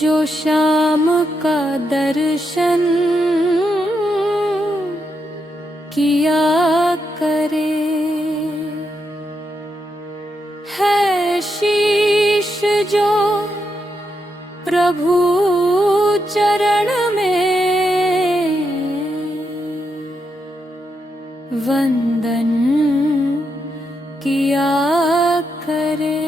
जो श्याम का दर्शन किया करे, है शीश जो प्रभु चरण में, वंदन किया करे।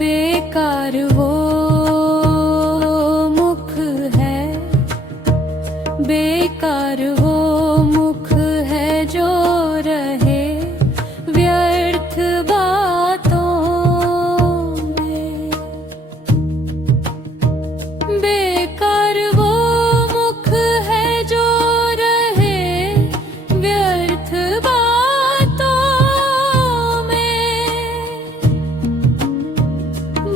बेकार वो मुख है, बेकार वो मुख है जो रहे व्यर्थ बातों में। बेकार वो मुख है जो रहे व्यर्थ बातों में।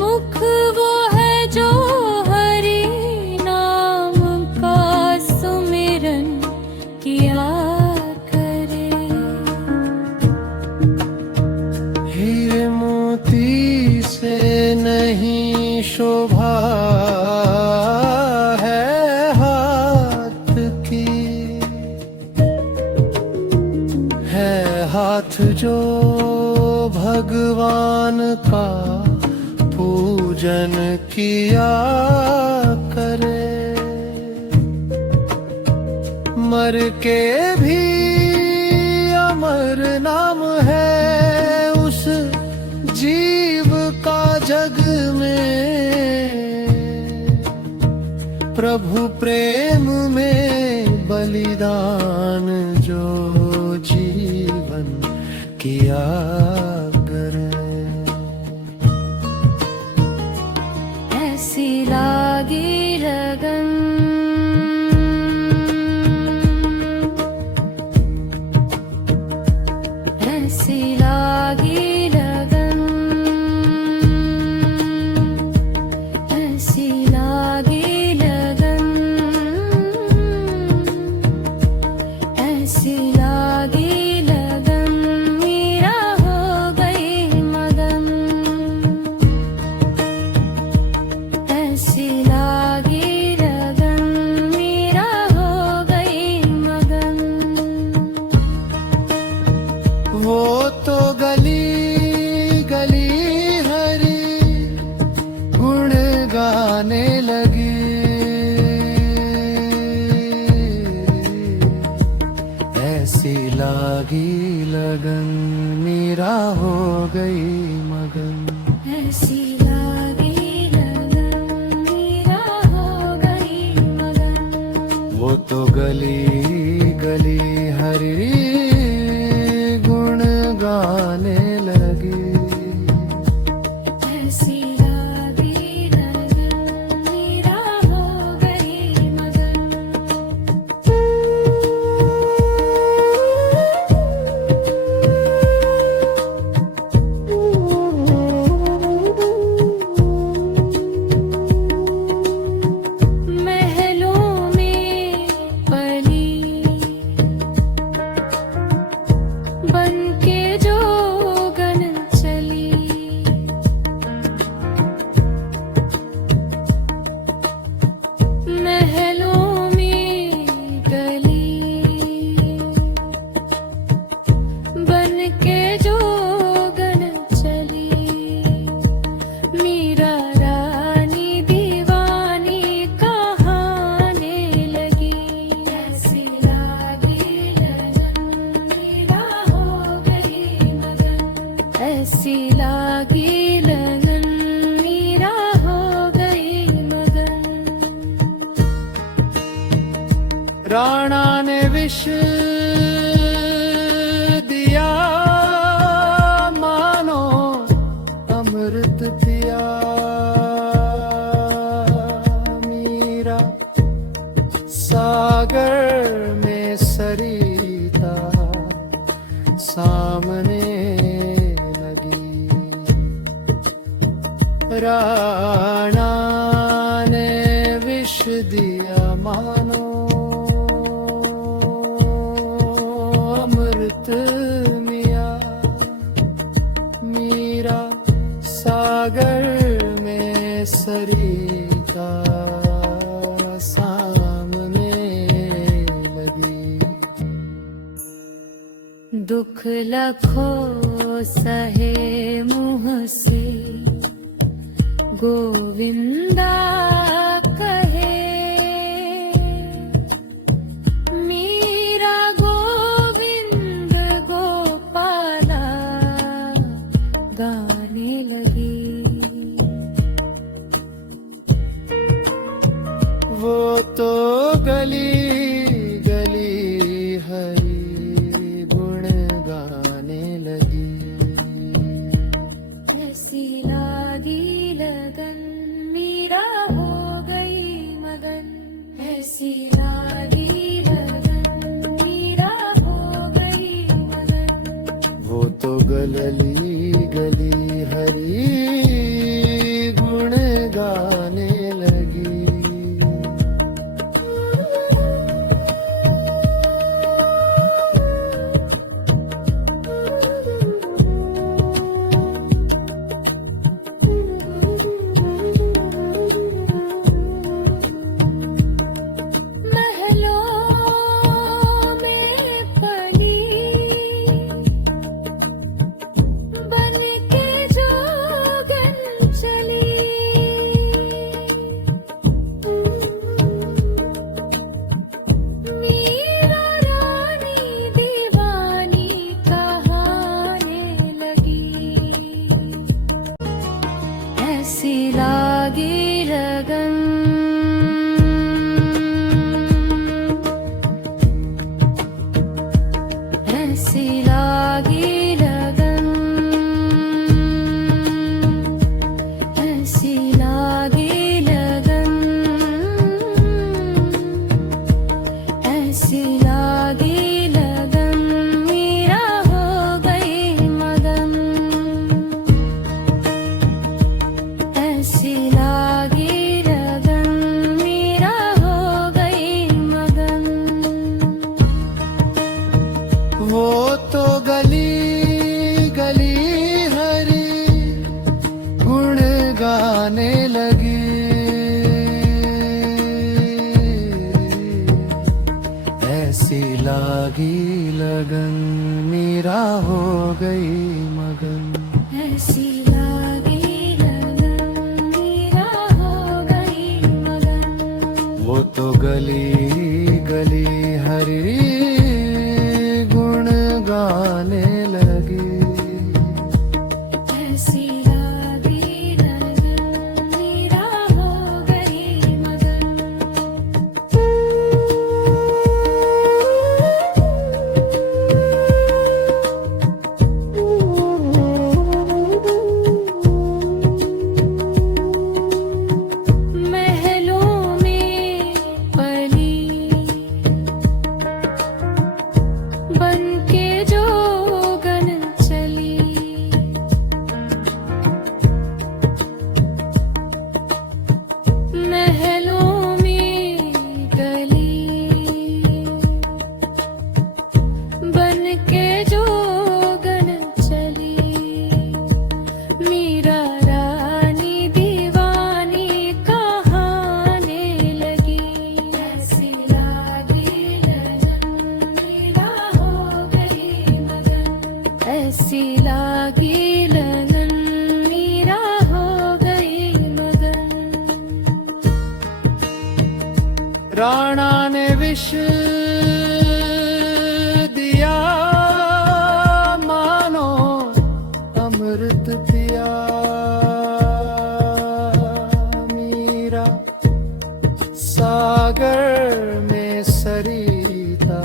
मुख वो है जो हरि नाम का सुमिरन किया करे। हीरे मोती से नहीं शोभा है हाथ की, है हाथ जो भगवान का पूजन किया करे। मर के भी अमर नाम है उस जीव का जग में। प्रभु प्रेम में बलिदान जो जीवन किया करे। ऐसी लागी लगन, ऐसी लागी लगन, ऐसी लागी लगन, ऐसी लागी लगन, मीरा हो गई मगन। ऐसी लागी लगन, मीरा हो गई मगन। वो तो गली गली हरि गुण गाने लगी। ऐसी लागी लगन, मेरा हो गई मगन। ऐसी लागी लगन, मीरा हो गई मगन। वो तो गली गली हरि गुण गाने लगी। ऐसी लागी लगन, मीरा हो गई मगन। महलों में पली मीरा रानी दीवानी कहाने लगी। ऐसी लागी लगन मीरा हो गई मगन। ऐसी लागी लगन मीरा हो गई मगन। राणा ने विष दिया मानो अमृत पिया। मीरा सागर में सरिता सामने लगी। राणा ने विष दिया मानो अमृत मिया। मीरा सागर में सरिता सामने लगी। दुख लखो सहे मुँह से गोविंदा कहे। मीरा गोविंद गोपाला गाने लगी। वो तो गली गली हरि गुण गाने लगी। ऐसी लागी लगन मीरा हो गई मगन। ऐसी लागी लगन मीरा हो गई मगन। वो तो गली गली हरि गुण गाने लगी। महलों में पली बन के जोगन चली। मीरा रानी दीवानी कहाने लगी। ऐसी लागी लगन ऐसी लागी लगन ऐसी लागी लगन ऐसी लागी लगन मीरा हो गई मगन। ऐसी लागी लगन मीरा हो गई मगन। वो तो गली गली हरि गुण गाने लगी। ऐसी लागी लगन मीरा हो गई मगन। ऐसी लागी लगन मीरा हो गई मगन। वो तो गली गली हरि गुण गाने लगी। ऐसी लागी लगन मीरा हो गई मगन। महलों में पली राणा ने विष दिया मानो अमृत पिया मीरा सागर में सरिता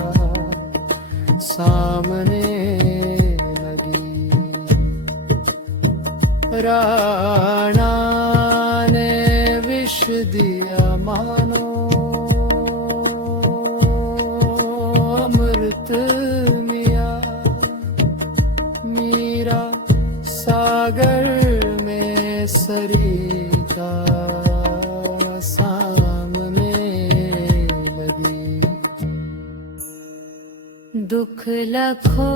सामने लगी राणा ने विष दिया मानो अमृत मिया मीरा सागर में सरिता सामने लगी दुख लखो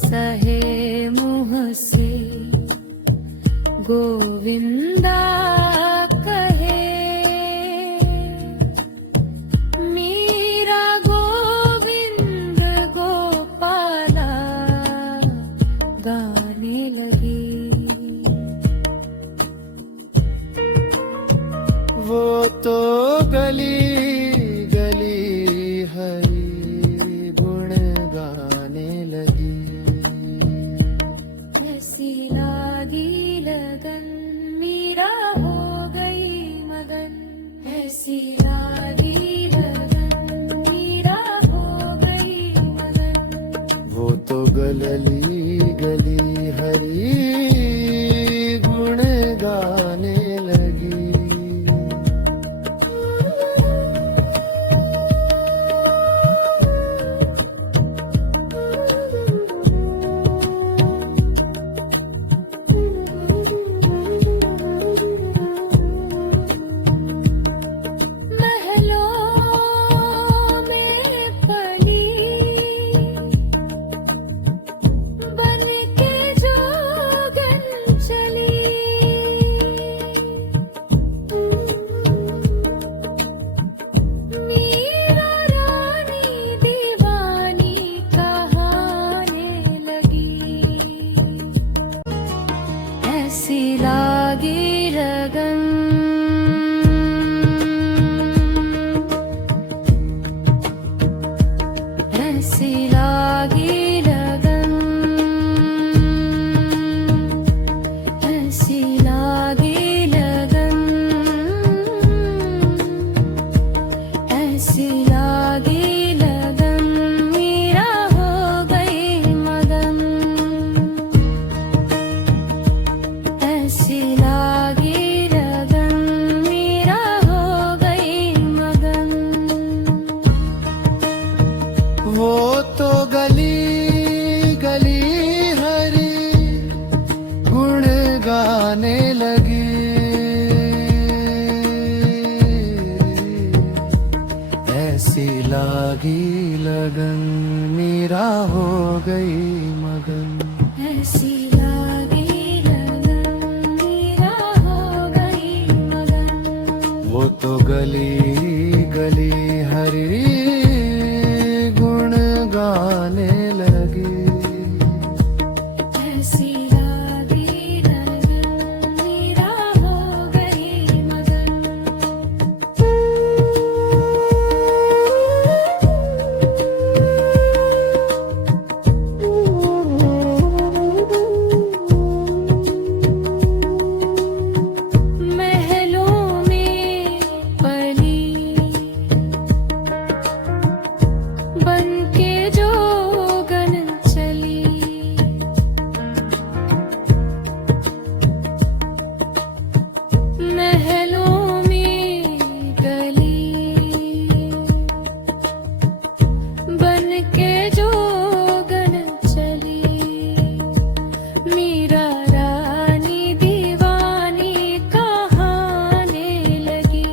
सहे मुँह से गोविंदा कहे मीरा गोविंद गोपाला गाने लगी वो तो गली गली हरि गुण गाने लगी ऐसी लागी लगन मीरा हो गई मगन ऐसी लागी लगन मीरा हो गई मगन वो तो गली गली हरि गुण गाने लगी महलों में पली बन के जोगन चली मीरा रानी दीवानी कहाने लगी ऐसी लागी लगन ऐसी लागी लगन ऐसी लागी लगन ऐसी लागी लगन मीरा हो गई मगन ऐसी लागी लगन मीरा हो गई मगन वो तो गली गली हरि गुण गाने लगी ऐसी लागी लगन मीरा हो गई मगन ऐसी लागी लगन मीरा हो गई मगन वो तो गली गली हरि गुण गाने लगी ऐसी लागी लगन मीरा हो गई मगन महलों में पली बन के जोगन चली महलों में गली बन के जोगन चली मीरा रानी दीवानी कहाने लगी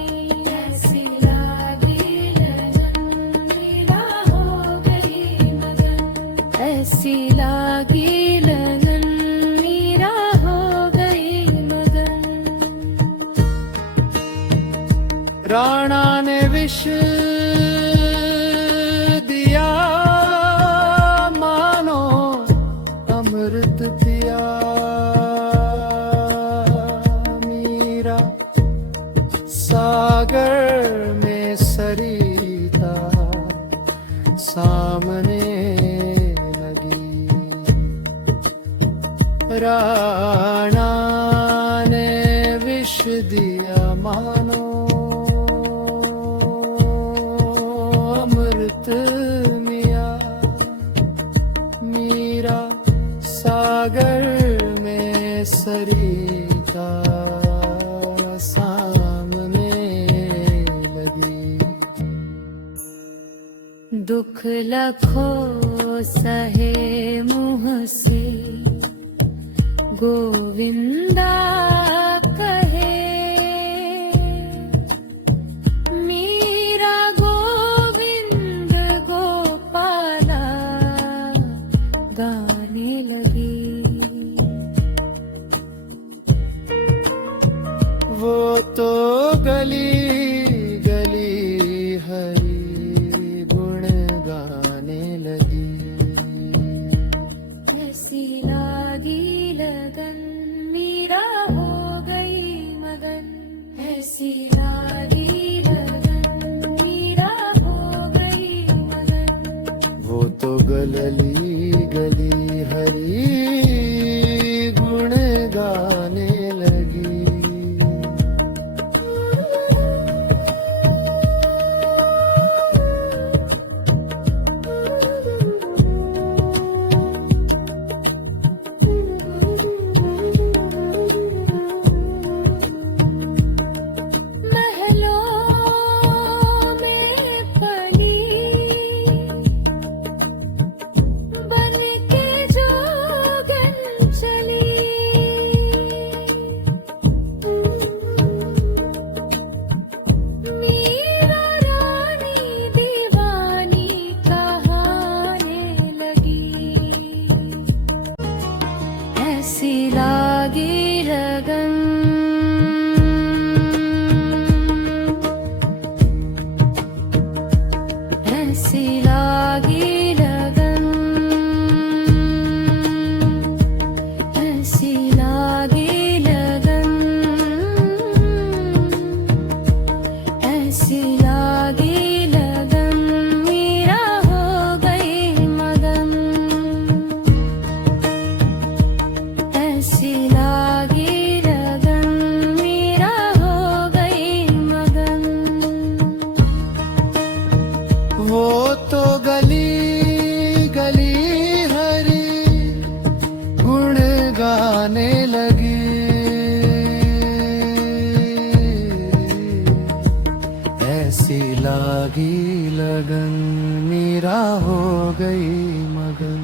ऐसी लागी लगन मीरा हो गई मगन ऐसी लागी लगन मीरा हो गई मगन राणा ने विष दिया मानो अमृत पिया मीरा सागर में सरी राणा ने विष दिया मानो अमृत मिया। मीरा सागर में सरिता सामने लगी। दुख लखो सहे मुँह से गोविंदा कहे। मीरा गोविंद गोपाला गाने लगी। वो तो गली गली हरि गुण गाने लगी। ऐसी लागी लगन मीरा हो गई मगन। ऐसी लागी लगन मीरा हो गई मगन। वो तो गली गली हरि गुण गाने लगी। ऐसी लागी लगन ऐसी लागी लगन ऐसी लागी लगन ऐसी लागी लगन मीरा हो गई मगन। ऐसी लागी लगन मीरा हो गई मगन। वो तो गली गली हरि गुण गाने लगी। ऐसी लागी लगन मीरा हो गई मगन।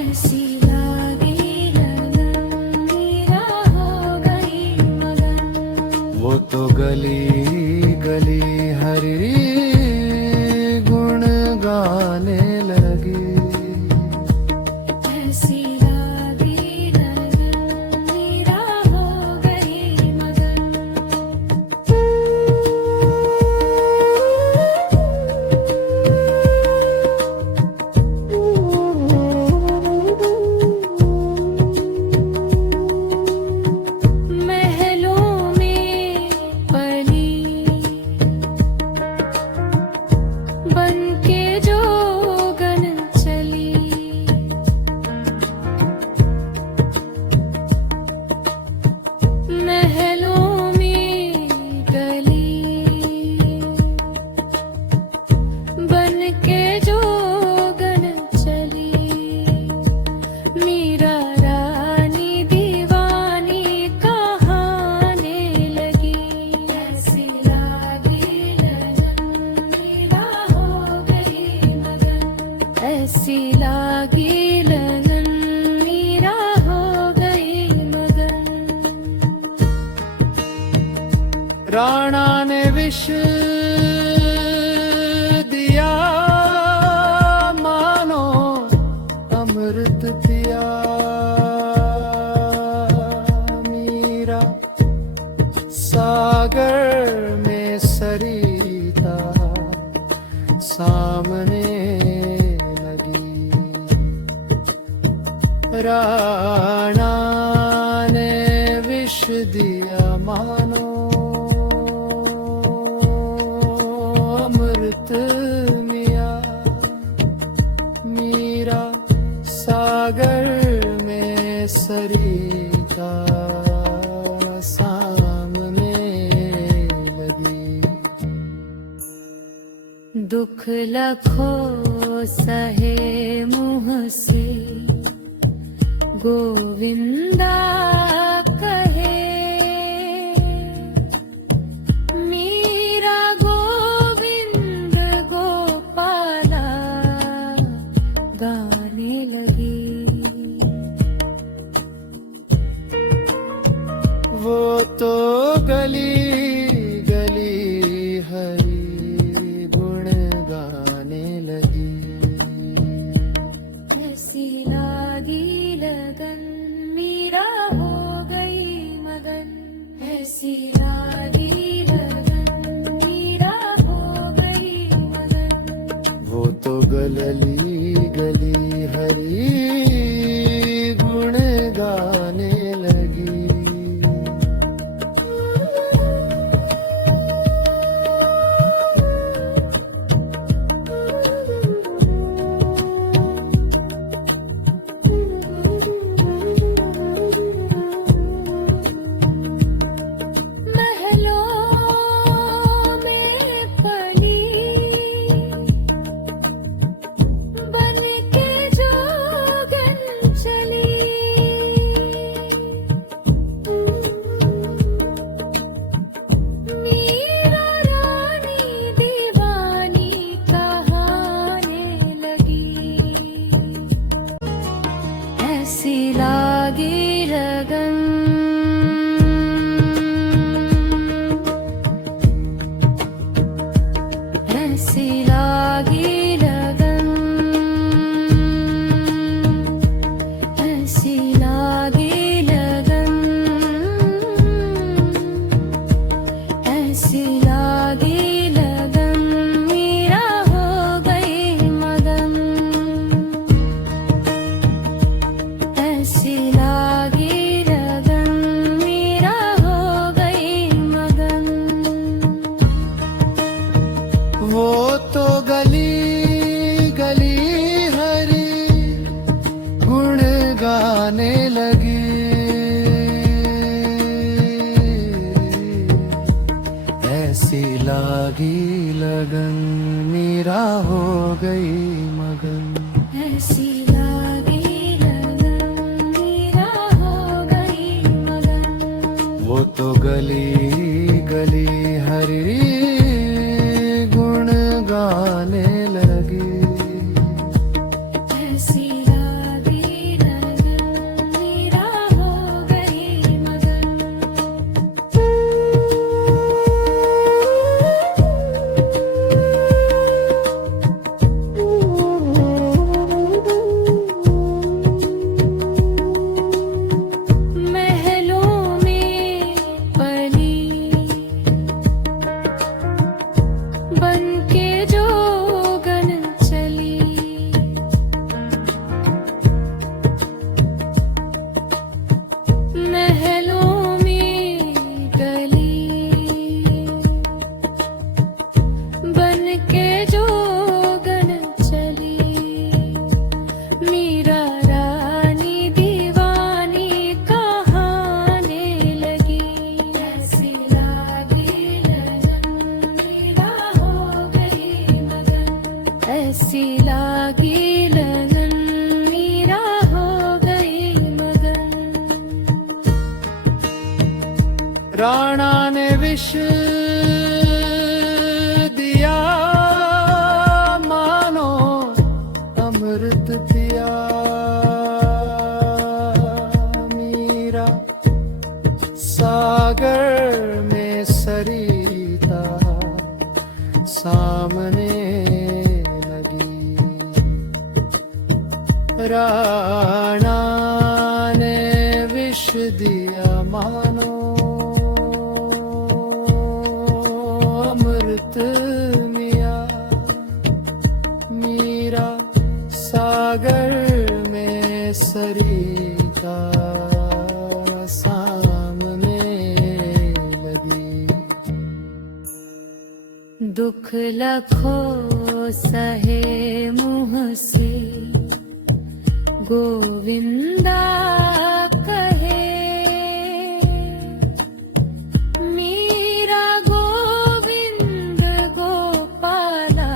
ऐसी लागी लगन मीरा हो गई मगन। वो तो गली गली हरि गुण गाने लगी। ऐसी लागी लगन मीरा हो गई मगन। महलों में पली बनके जोगन चली। महलों में गली बनके जोगन चली। मीरा रानी दीवानी कहाने लगी। ऐसी लागी लगन मीरा हो गई मगन। ऐसी लागी लगन मीरा हो गई मगन। राणा ने विष दिया मानो अमृत पिया। मीरा सागर में सरिता सामने लगी। राणा ने विष दिया मानो अमृत मिया। मीरा सागर में सरी दुख लखो सहे मुँह से गोविंदा कहे मीरा गोविंद गोपाला गाने लगी। वो तो गली गली हरि गुण गाने लगी। ऐसी लागी लगन मीरा हो गई मगन। ऐसी लागी लगन मीरा हो गई मगन। वो तो गली गली हरि गुण गाने लगी। ऐसी लागी लगन ऐसी लागी लगन ऐसी लागी लगन ऐसी लागी लगन मीरा हो गई मगन। ऐसी लागी लगन मीरा हो गई मगन। वो तो गली गली हरि गुण गाने लगी। ऐसी लागी लगन मीरा हो गई मगन। ऐसी लागी लगन मीरा हो गई मगन। वो तो गली गली हरि गुण गाने लगी। ऐसी लागी लगन मीरा हो गई मगन। महलों में पली बनके जोगन चली। महलों में गली बनके जोगन चली। मीरा रानी दीवानी कहाने लगी। ऐसी लागी लगन मीरा हो गई मगन। ऐसी लागी लगन मीरा हो गई मगन। राणा ने विष दिया मानो अमृत पिया। मीरा सागर में सरिता सामने लगी। राणा ने विष दिया मानो अमृत मिया। मीरा सागर में सरिता सामने लगी। दुख लखो सहे मुँह से गोविंदा कहे मीरा गोविंद गोपाला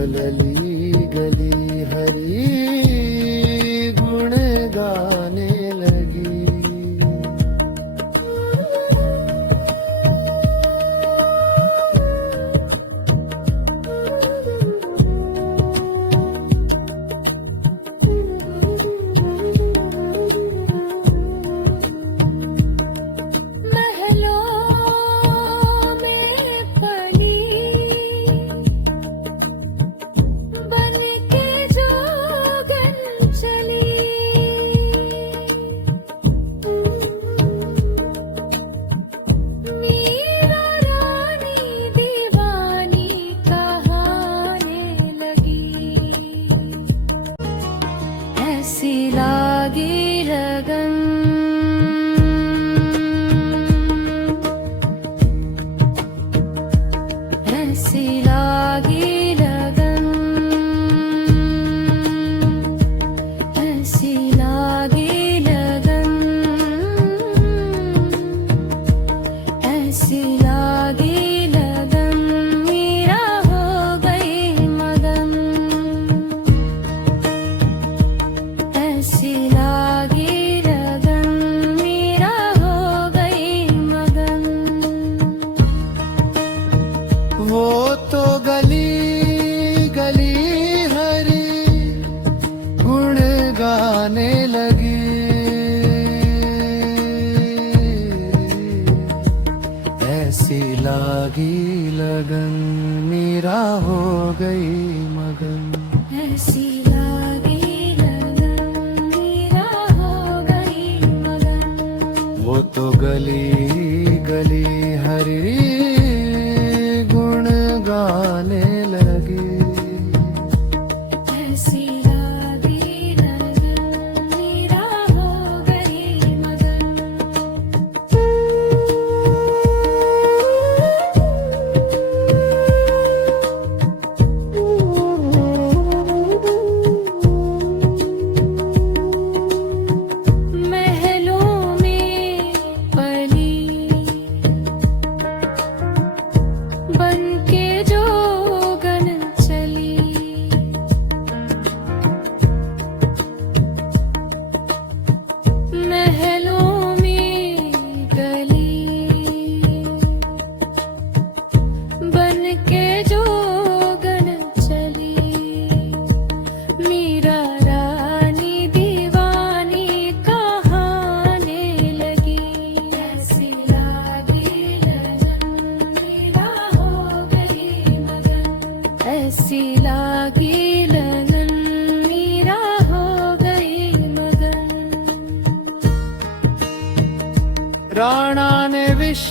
गली गली हरी गुण गाने लगी। महलों में पली बन के जोगन चली। मीरा रानी दीवानी कहाने लगी। ऐसी लागी लगन ऐसी लागी लगन ऐसी लागी लगन ऐसी लागी लगन मीरा हो गई मगन। ऐसी लागी लगन मीरा हो गई मगन। वो तो गली गली हरी गुण गाने लगी। ऐसी लागी लगन मेरा हो गई मगन। ऐसी लागी लगन मीरा हो गई मगन। वो तो गली गली हरी गुण गाने लगी। ऐसी लागी लगन मीरा हो गई मगन। महलों में पली बन के जोगन चली। महलों में गली बन के जोगन चली। मीरा रानी दीवानी कहाने लगी। ऐसी लागी लगन मीरा हो गई मगन। ऐसी लागी लगन मीरा हो गई मगन। राणा ने विष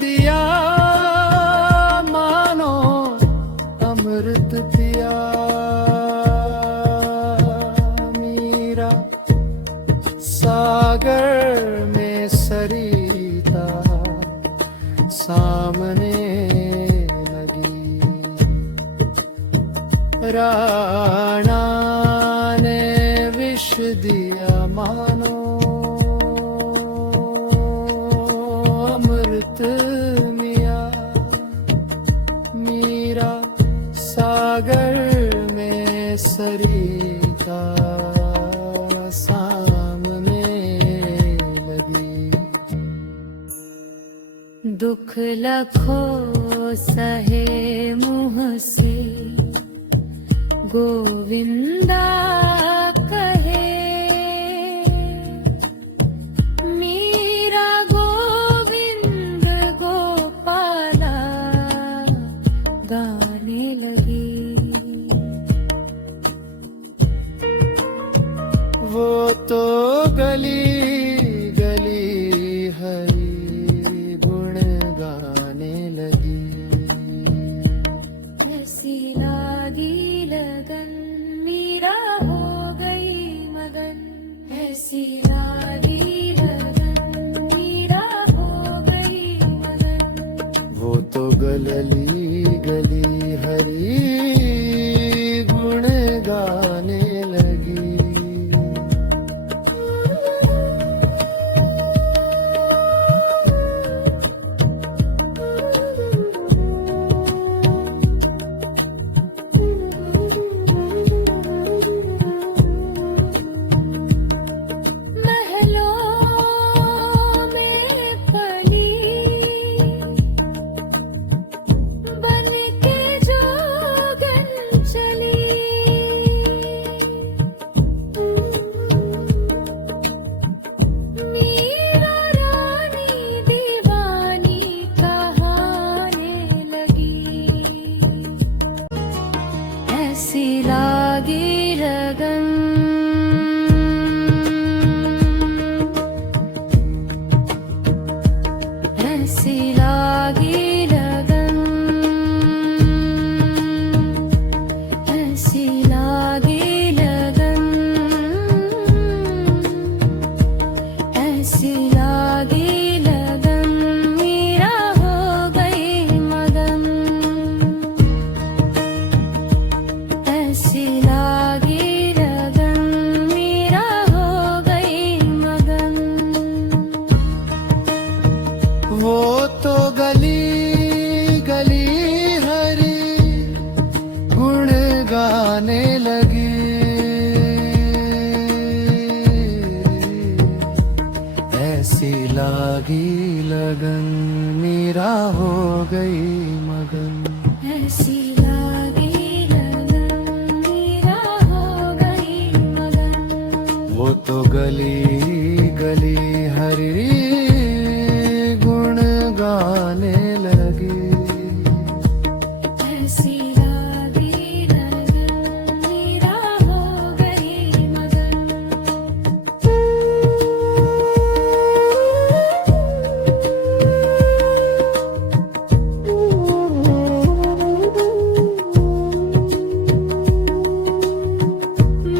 दिया मानो अमृत पिया। मीरा सागर में सरिता सामने लगी। राणा ने विष दिया मानो अमृत मिया। मीरा सागर में सरिता सामने लगी। दुख लखो सहे मुँह से गोविंदा कहे। मीरा गोविंद गोपाला गाने लगी। वो तो गली गली हरी गुण गाने लगी। ऐसी लागी लगन मीरा हो गई मगन। ऐसी लागी लगन मीरा हो गई मगन। वो तो गली गली हरी गुण गाने लगी। ऐसी लागी लगन, ऐसी लागी लगन, ऐसी लागी लगन, मीरा हो गई मगन, ऐसी लागी लगन, मीरा हो गई मगन। वो तो गली गली हरी गुण गाने लगी, ऐसी लागी लगन मीरा हो गई मगन, ऐसी लागी लगन, मीरा हो गई मगन। वो तो गली गली हरी गुण गाने लगी, ऐसी लागी लगन, मीरा हो गई मगन।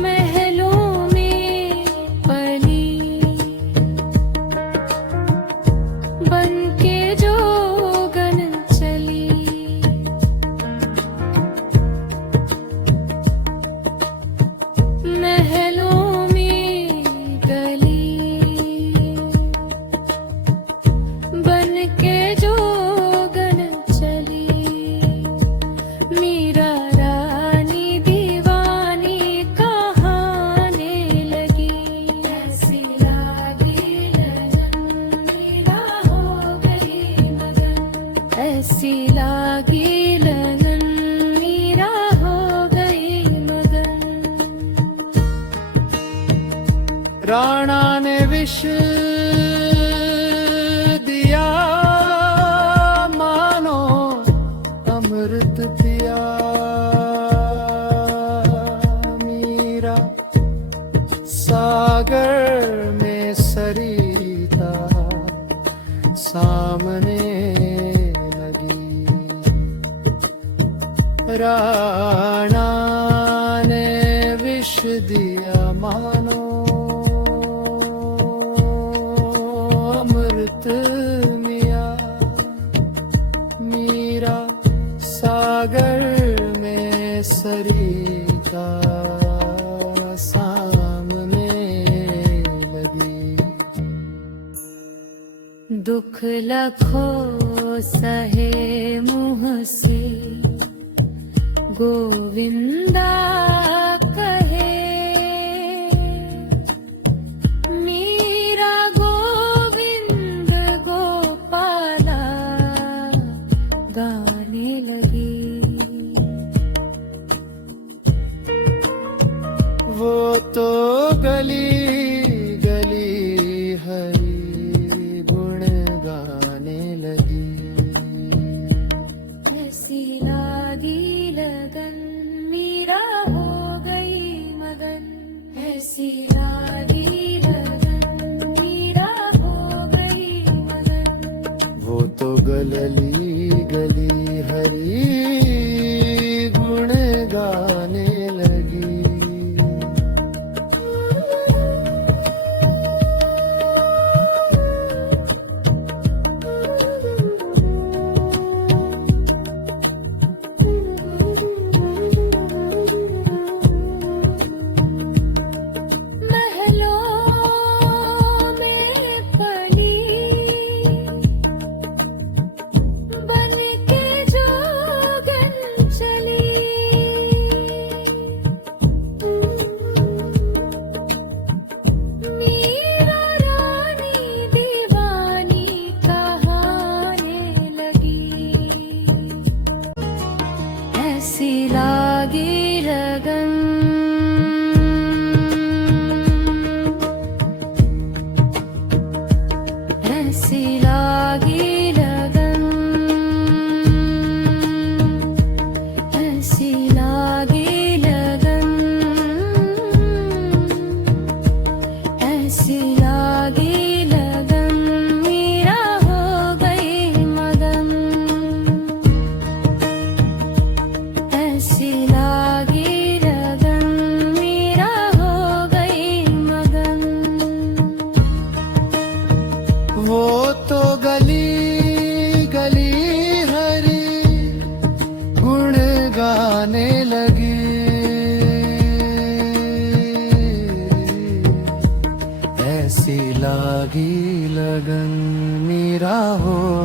महलों में पली बनके जोगन चली, महलों में गली बनके जोगन चली, मीरा रानी दीवानी कहाने लगी, ऐसी लागी लगन, मीरा हो गई मगन, ऐसी लागी लगन, मीरा हो गई मगन। राणा ने विष दिया मानो अमृत पिया, मीरा सागर में सरिता सामने लगी, राणा ने विष दिया मानो अमृत मिया, मीरा सागर में सरिता सामने लगी, दुख लखो सहे मुँह से गोविंदा कहे, मीरा गोविंद गोपाला गाने लगी, वो तो गली गली हरी गुण गाने लगी, ऐसी लागी लगन, मीरा हो गई मगन, ऐसी लागी लगन, मीरा हो गई मगन। वो तो गली गली हरी गुण गाने लगी, महलों में पली बनके जोगन चली,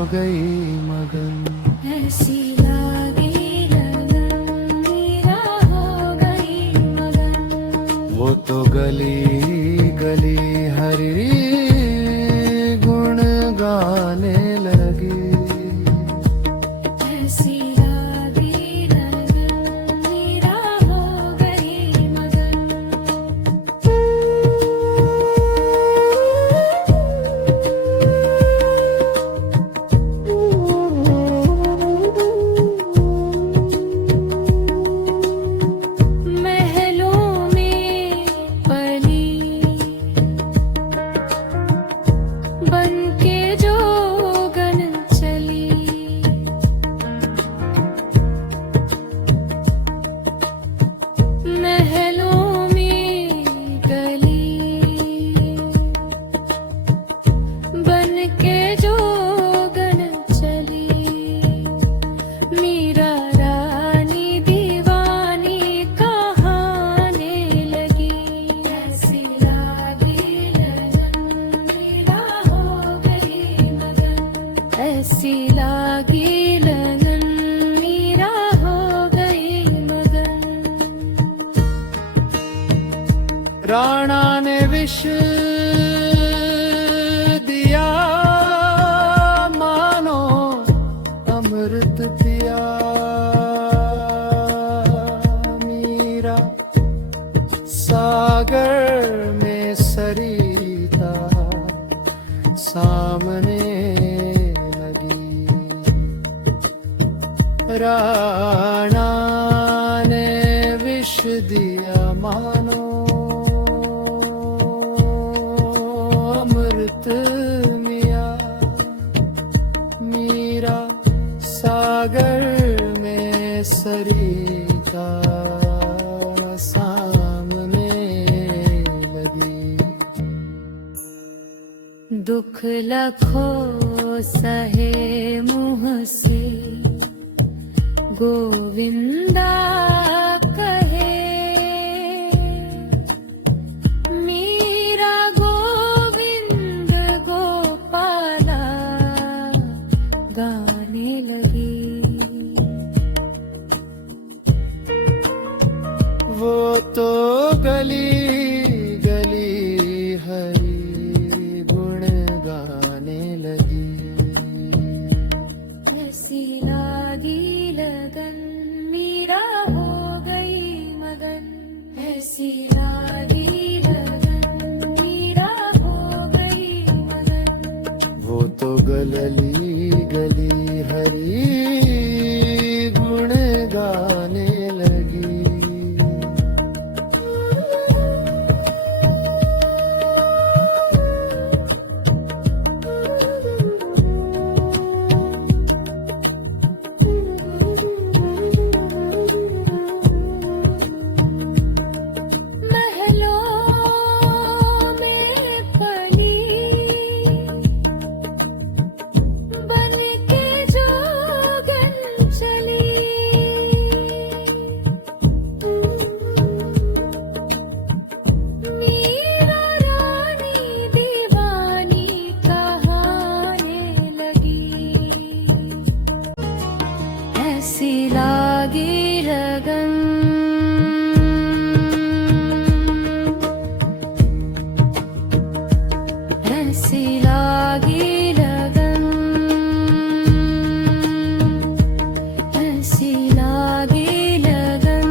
गई मगन। ऐसी लागी लगन मीरा हो गई मगन। वो तो गली गली हरी गुण गाने लगी। ऐसी लागी लगन मीरा हो गई मगन। महलों में पली बनके जोगन चली। महलों में गली बनके जोगन चली। मीरा रानी दीवानी कहाने लगी। ऐसी लागी लगन मीरा हो गई मगन। ऐसी लागी लगन मीरा हो गई मगन। राणा ने विष दिया मानो अमृत पिया। मीरा सागर में सरिता सामने लगी। राणा ने विष दिया मानो अमृत मिया। मीरा सागर में सरिता सामने लगी। दुख लखो सहे मुँह से गोविंदा कहे। मीरा गोविंद गोपाला गाने लगी। वो तो गली गली हरी गुण गाने लगी। ऐसी लागी लगन मीरा हो गई मगन। ऐसी लागी लगन मीरा हो गई मगन। वो तो गली गली हरी गुण गाने लगी। महलों में पली बनके जोगन चली। मीरा रानी दीवानी कहाने लगी। ऐसी लागी लगन ऐसी लागी लगन। ऐसी लागी लगन।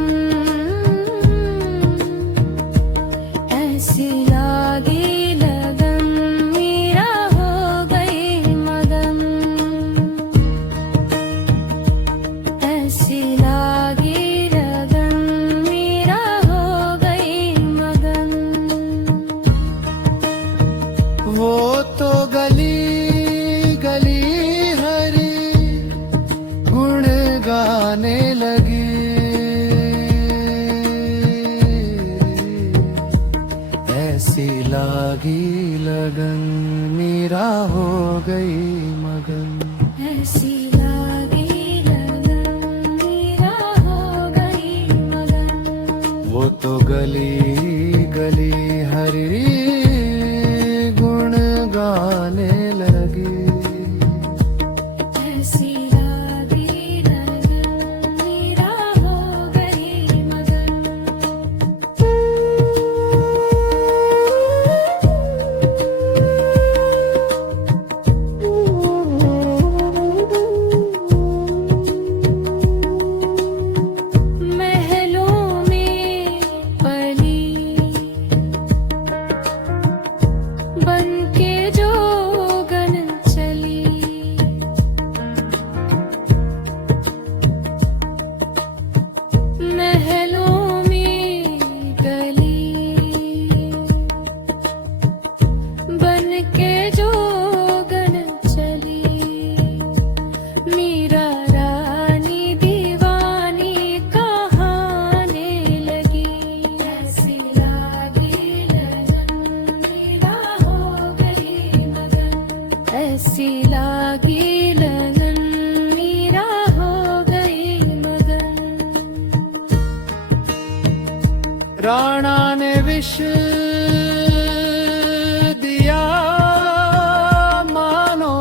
ऐसी लागी लगन मीरा हो गई मगन। ऐसी लागी लगन मीरा हो गई मगन। वो तो गली गली हरी गुण गाने लगी। ऐसी लागी लगन मीरा हो गई मगन। ऐसी लागी लगन मीरा हो गई मगन। वो तो गली गली हरी गुण गाने लगी। मीरा रानी दीवानी कहाने लगी। ऐसी लागी लगन मीरा हो गई मगन। ऐसी लागी लगन मीरा हो गई मगन। राणा ने विष दिया मानो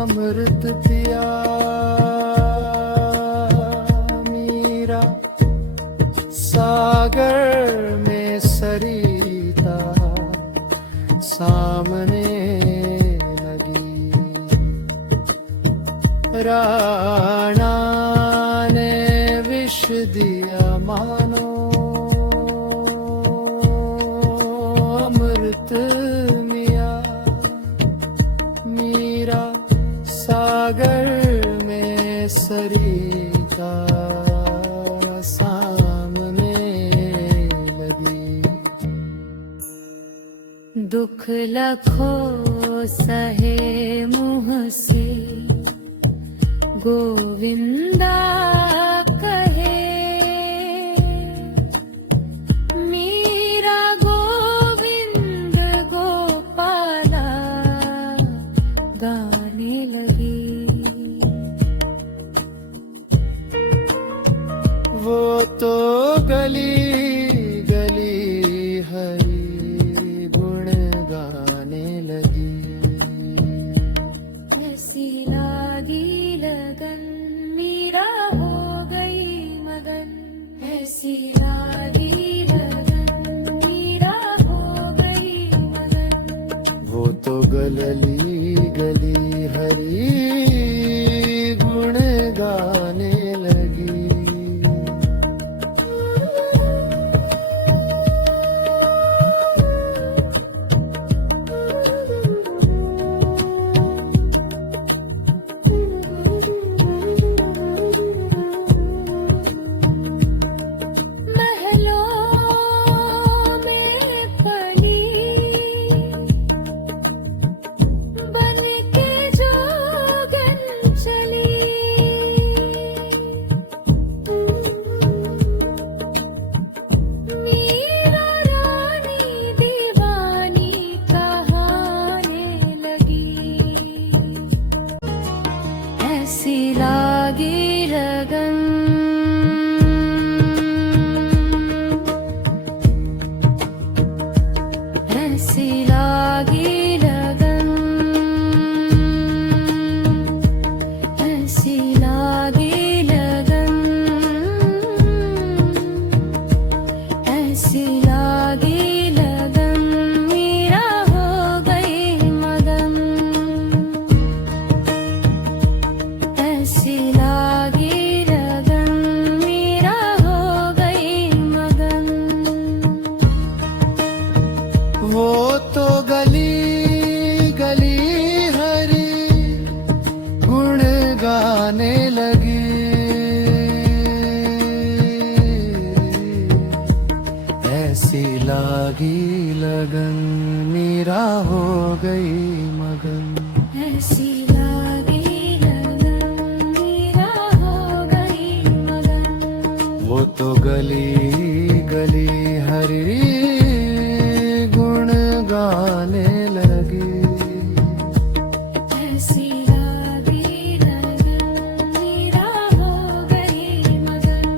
अमृत पिया। मीरा सागर में सरिता सामने लगी। राणा ने विष दिया मानो अमृत मिया। मीरा सागर में सरिता सामने लगी। दुख लखो सहे मुँह से गोविंदा कहे। मीरा गोविंद गोपाला गाने लगी। वो तो गली गली हरि गुण गाने लगी। ऐसी लागी लगन मीरा हो गई मगन। ऐसी लागी लगन मीरा हो गई मगन। वो तो गली गली हरि गुण गाने लगी। महलों में पली बन के जोगन चली। मीरा रानी दीवानी कहाने लगी। ऐसी लागी लगन ऐसी लागी लगन। ऐसी लागी लगन। ऐसी लागी लगन मीरा हो गई मगन। ऐसी लागी लगन मीरा हो गई मगन। वो तो गली गली हरि गुण गाने लगी। ऐसी लागी लगन मीरा हो गई मगन। ऐसी लागी लगन मीरा हो गई मगन। वो तो गली गली हरि गुण गाने लगी। ऐसी लागी लगन मीरा हो गई मगन।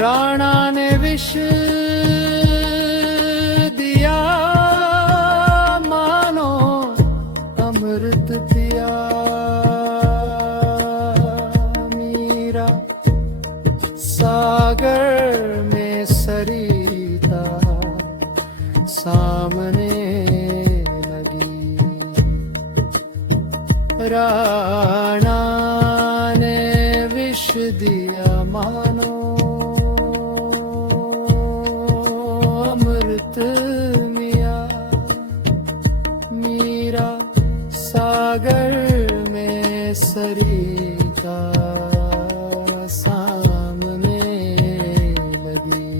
राणा ने विष दिया मानो अमृत पिया। मीरा सागर में सरिता सामने लगी। राणा ने विष दिया मानो अमृत मिया। मीरा सागर में सरिता सामने लगी।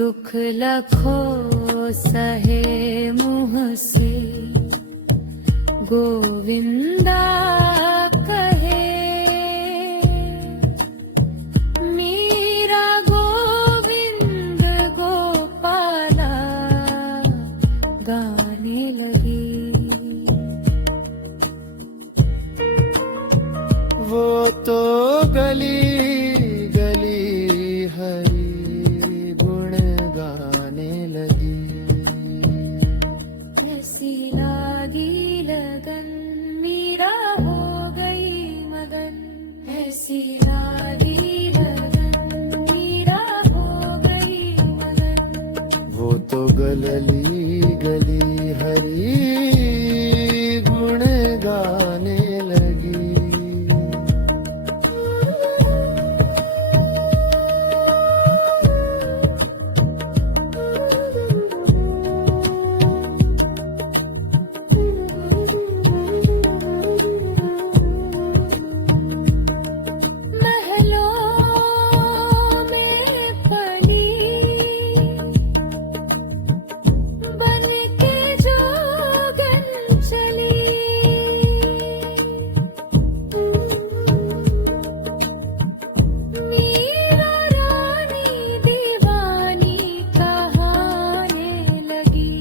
दुख लखो सहे मुँह से गोविंदा कहे। मीरा गोविंद गोपाला गाने लगी। वो तो गली गली हरि गुण गाने लगी। ऐसी लागी लगन मीरा हो गई मगन। ऐसी लागी लगन मीरा हो गई मगन। वो तो गली गली हरि गुण गाने लगी। महलों में पली बन के जोगन चली। मीरा रानी दीवानी कहाने लगी।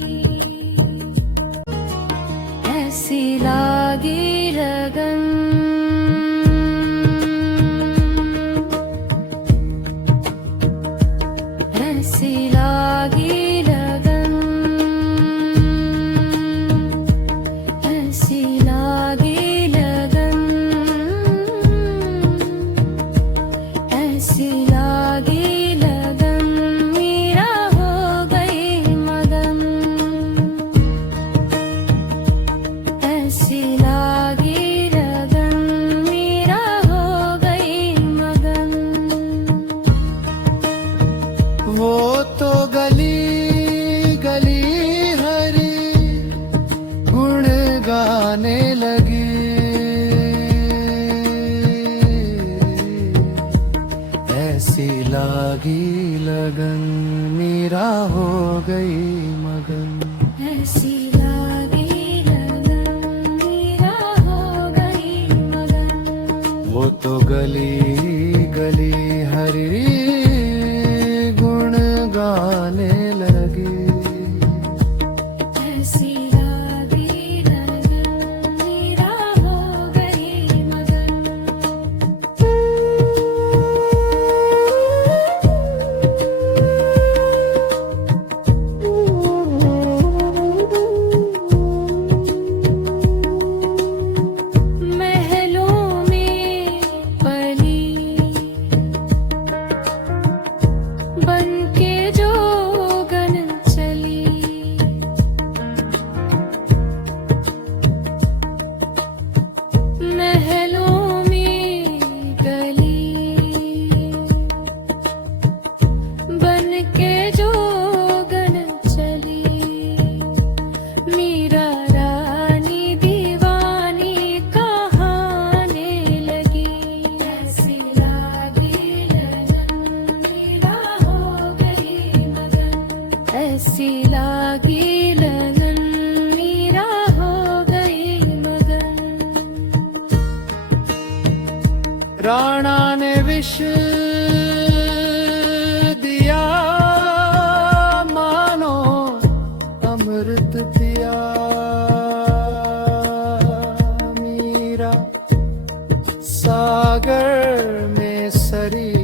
ऐसी लागी लगन ऐसी लागी लगन। ऐसी लागी लगन। ऐसी लागी लगन मीरा हो गई मगन। ऐसी लागी लगन मीरा हो गई मगन। वो तो गली गली हरि गुण गाने लगी। ऐसी लागी लगन मीरा हो गई मगन। ऐसी लागी लगन मीरा हो गई मगन। वो तो गली गली हरि गुण गाने लगी। ऐसी लागी लगन मीरा हो गई मगन। महलों में पली बन के जोगन चली। महलों में गली बन के जोगन चली। मीरा रानी दीवानी कहाने लगी। ऐसी लागी लगन मीरा हो गई मगन। ऐसी लागी लगन मीरा हो गई मगन। राणा ने विष दिया मानो अमृत पिया। मीरा सागर में सरी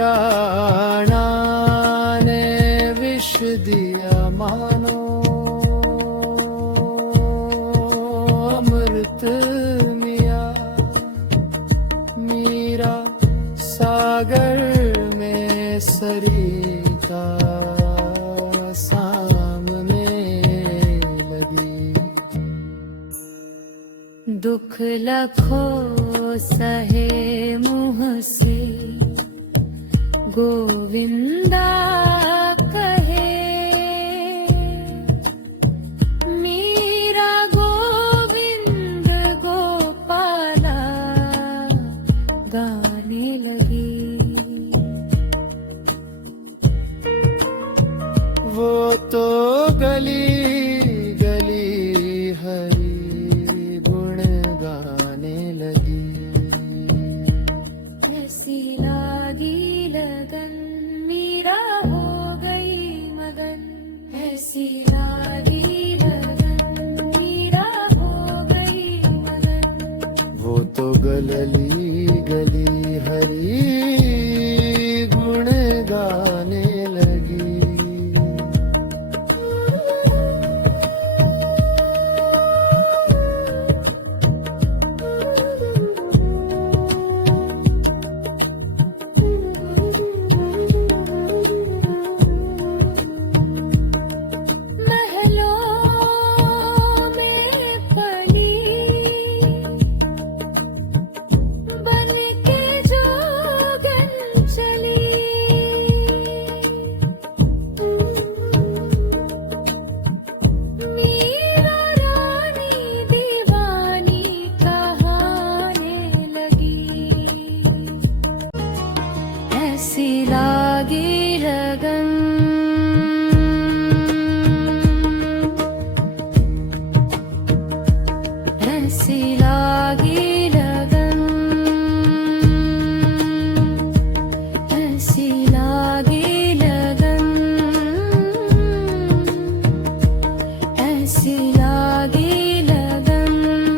राणा ने विष दिया मानो अमृत मिया। मीरा सागर में सरिता सामने लगी। दुख लखो सहे मुँह से गोविंदा कहे। मीरा गोविंद गोपाला गाने लगी। वो तो गली गली हरि गुण गाने लगी। ऐसी लागी लगन मीरा हो गई मगन। ऐसी लागी लगन मीरा हो गई मगन। वो तो गली गली हरि गुण गाने लगी। ऐसी लागी लगन ऐसी लागी लगन ऐसी लागी लगन ऐसी लागी लगन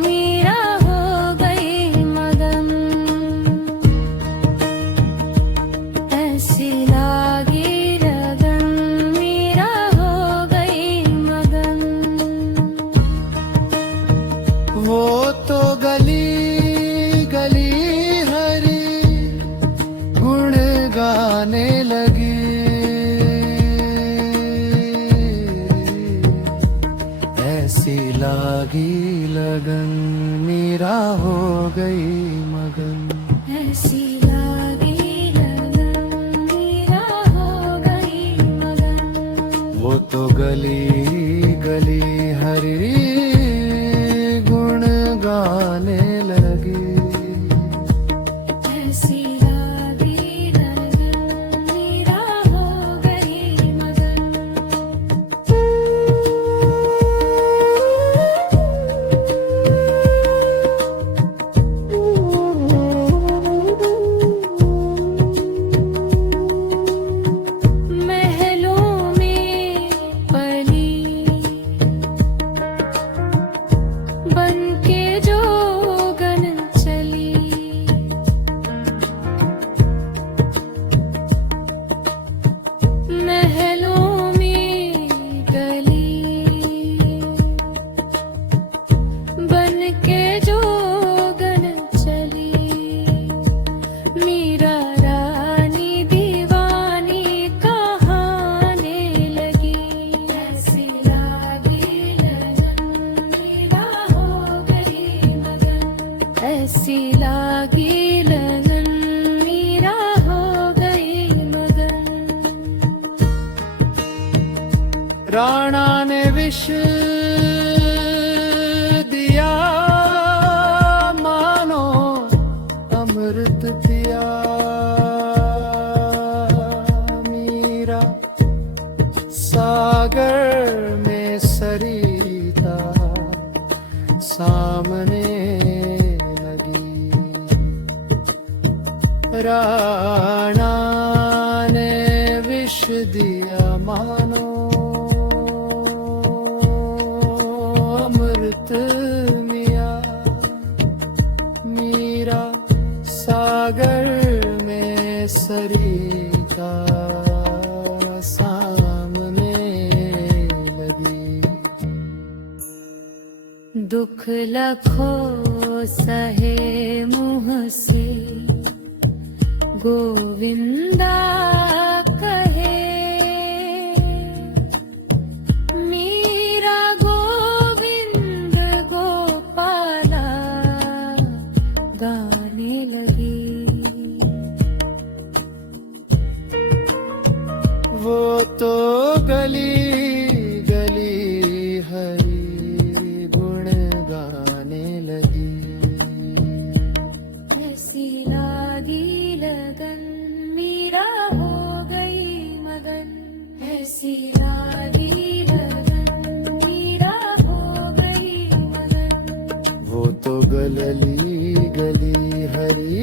मीरा हो गई मगन। ऐसी लागी लगन मीरा हो गई मगन। वो तो गली गली हरि गुण गाने लगी। ऐसी लागी लगन मीरा हो गई मगन। ऐसी लागी लगन मीरा हो गई मगन। वो तो गली गली हरि गुण गाने लगी। ऐसी लागी लगन मीरा हो गई मगन। महलों में पली बनके जोगन चली। महलों में गली बनके जोगन चली। मीरा रानी दीवानी कहाने लगी। ऐसी लागी लगन मीरा हो गई मगन। ऐसी लागी लगन मीरा हो गई मगन। राणा ने विष दिया मानो अमृत पिया। मीरा सागर में सरिता सामने लगी। राणा ने विष दिया मानो अमृत मिया। मीरा सागर में सरी दुख लखो सहे मुँह से गोविंदा कहे। मीरा गोविंद गोपाला गाने लगी। वो तो गली गली हरि गुण गाने लगी। ऐसी लागी लगन मीरा हो गई मगन। ऐसी लागी लगन मीरा हो गई मगन। वो तो गली गली हरि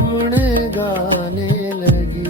गुण गाने लगी।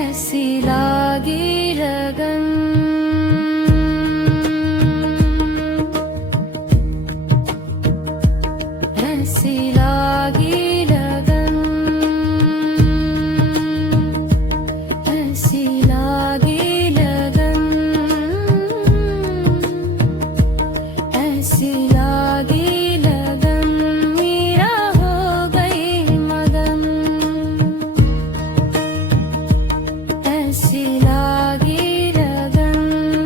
ऐसी लागी लगन ऐसी लागी लगन ऐसी लागी लगन ऐसी लागी लगन मीरा हो गई मगन। ऐसी लागी लगन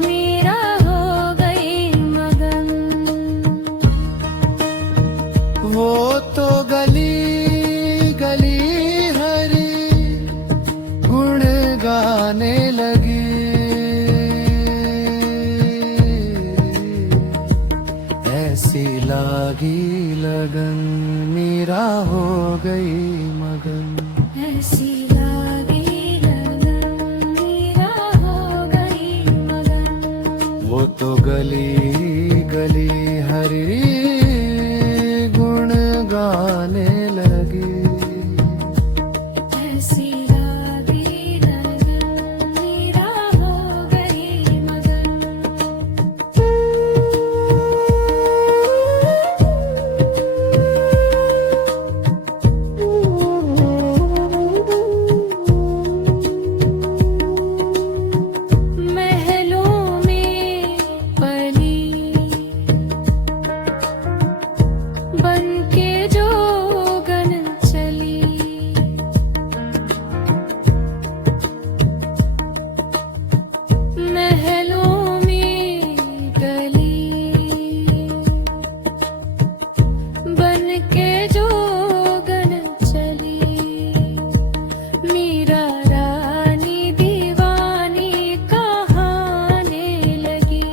मीरा हो गई मगन। वो तो गली गली हरि गुण गाने लगी। ऐसी लागी लगन मीरा हो गई मगन। ऐसी लागी लगन मीरा हो गई मगन। वो तो गली गली हरि गुण गाने लगी। ऐसी लागी लगन मीरा हो गई मगन। महलों में पली बनके जोगन चली। महलों में गली बनके जोगन चली। मीरा रानी दीवानी कहाने लगी।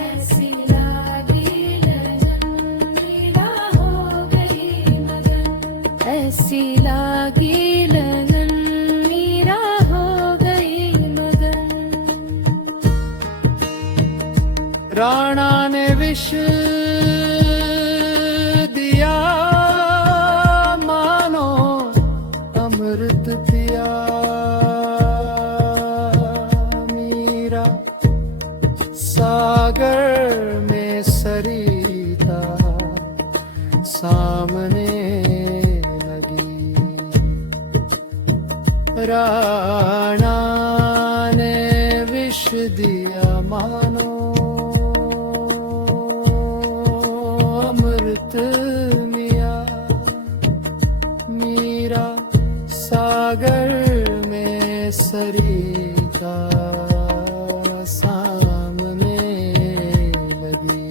ऐसी लागी लगन मीरा हो गई मगन। ऐसी लागी लगन मीरा हो गई मगन। राणा ने विष दिया मानो अमृत पिया। मीरा सागर में सरिता सामने लगी। राणा ने विष दिया मानो अमृत मिया। मीरा सागर में सरिता सामने लगी।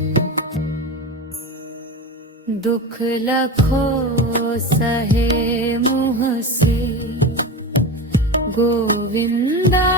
दुख लखो सहे मुँह से गोविंदा